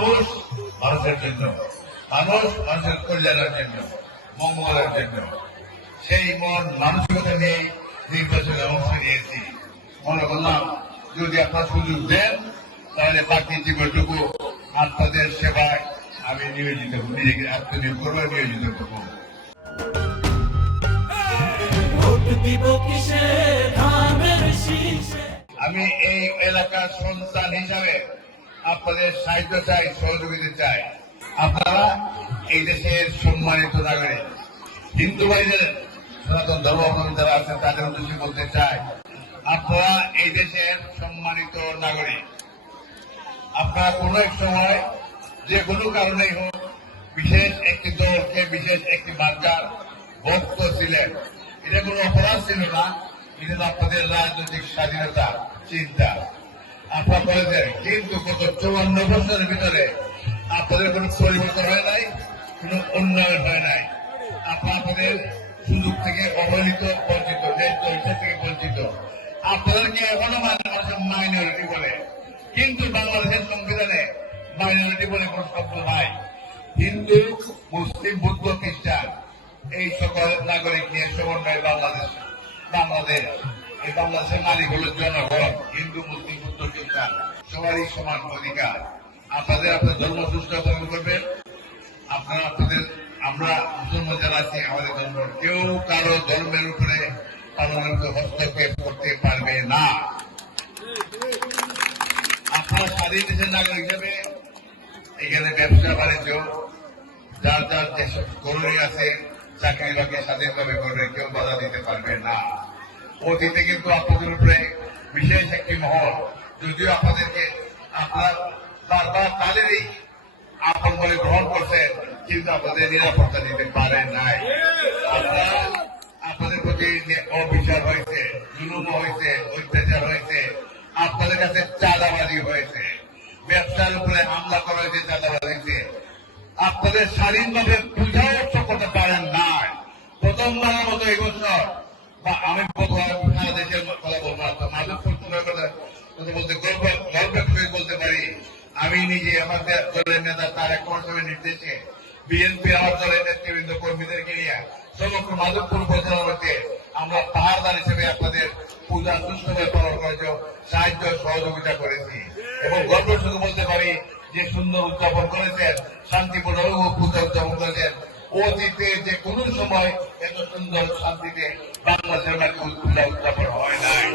মানুষ মানুষের জন্য, মানুষ মানুষের কল্যাণের জন্য, মঙ্গলের জন্য, সেই মন মানসিকতা নিয়ে নির্বাচনে অংশ নিয়েছি। মনে করলাম যদি আপনার সুযোগ দেন তাহলে বাকি জীবনটুকু আপনাদের সেবায় আমি নিয়োজিত নিজেকে আত্মনির্ভর নিয়োজিত করবো। আমি এই এলাকার সন্তান হিসাবে আপনাদের সাহায্য চাই, সহযোগিতা চাই। আপনারা এই দেশের সম্মানিত নাগরিক, হিন্দু ভাইদের সনাতন ধর্মাবলম্বী যারা আছে তাদের উদ্দেশ্যে বলতে চাই, আপনারা এই দেশের সম্মানিত নাগরিক। আপনারা কোন এক সময় যে কোনো কারণেই হোক বিশেষ একটি দলকে, বিশেষ একটি মার্কার ভক্ত ছিলেন। এটা কোনো অপরাধ ছিল না, এটা তো আপনাদের রাজনৈতিক স্বাধীনতা চিন্তা আপনারা করেছেন। কিন্তু গত 54 বছরের ভিতরে আপনাদের কোনো পরিবর্তন হয় নাই, কোনো উন্নয়ন হয় নাই। আপনাদের সুযোগ থেকে অবহেলিত, বঞ্চিত, ন্যায্য হিসাব থেকে বঞ্চিত। আপনাদেরকে এখনো মানুষের মাইনরিটি বলে, কিন্তু বাংলাদেশের সংবিধানে মাইনরিটি বলে কোন শব্দ নাই। হিন্দু, মুসলিম, বৌদ্ধ, খ্রিস্টান এই সকল নাগরিক নিয়ে সমন্বয় বাংলাদেশ। এই বাংলাদেশের নারী হল জনগণ, হিন্দু, মুসলিম, বৌদ্ধ, খ্রিস্টান সবারই সমান অধিকার। আপনাদের ধর্ম সুস্থ পালন করবেন। আমরা মুসলমান যারা আছি আমাদের ধর্ম, কেউ কারো ধর্মের উপরে পালনের হস্তক্ষেপ করতে পারবে না। আপনারা স্বাধীন দেশের নাগরিক হিসেবে এখানে ব্যবসা বাণিজ্য যার যার যেসব করণী আছে চাকরি বাকরি স্বাধীনভাবে করবে, কেউ বাধা দিতে পারবে না। অতীতে কিন্তু আপনাদের উপরে বিশেষ একটি মহল, যদিও আপনাদেরকে আপনারা বারবার তাদেরই আপন বলে গ্রহণ করছেন, কিন্তু আপনাদের নিরাপত্তা দিতে পারেন নাই। আপনাদের প্রতি অবিচার হয়েছে, জুলুম হয়েছে, অত্যাচার হয়েছে, আপনাদের কাছে চাঁদাবাজি হয়েছে, ব্যবসার উপরে হামলা করা হয়েছে, চাঁদাবাজি হয়েছে। আপনাদের স্বাধীনভাবে পূজাও করতে পারেন নাই। প্রথমবারের মতো এই বছর বা আমি সারা দেশের কথা বলবো, মাধবপুর কথা বলতে গর্বের বলতে পারি, আমি নিজে আমাদের দলের নেতা তারেক রহমানের নির্দেশে বিএনপি আমার দলের নেতৃবৃন্দ কর্মীদেরকে নিয়ে সমগ্র মাধবপুর উপজেলাতে আমরা পাহাড়দার হিসেবে আপনাদের পূজা সুষ্ঠুভাবে পালন করার জন্য সাহায্য সহযোগিতা করেছি এবং গর্বের সঙ্গে বলতে পারি যে সুন্দর উদযাপন করেছেন, শান্তিপূর্ণ পূজা উদযাপন করেছেন। অতীতে যে কোনো সময় এত সুন্দর শান্তিতে বাংলাদেশের পূজা উদযাপন হয় নাই।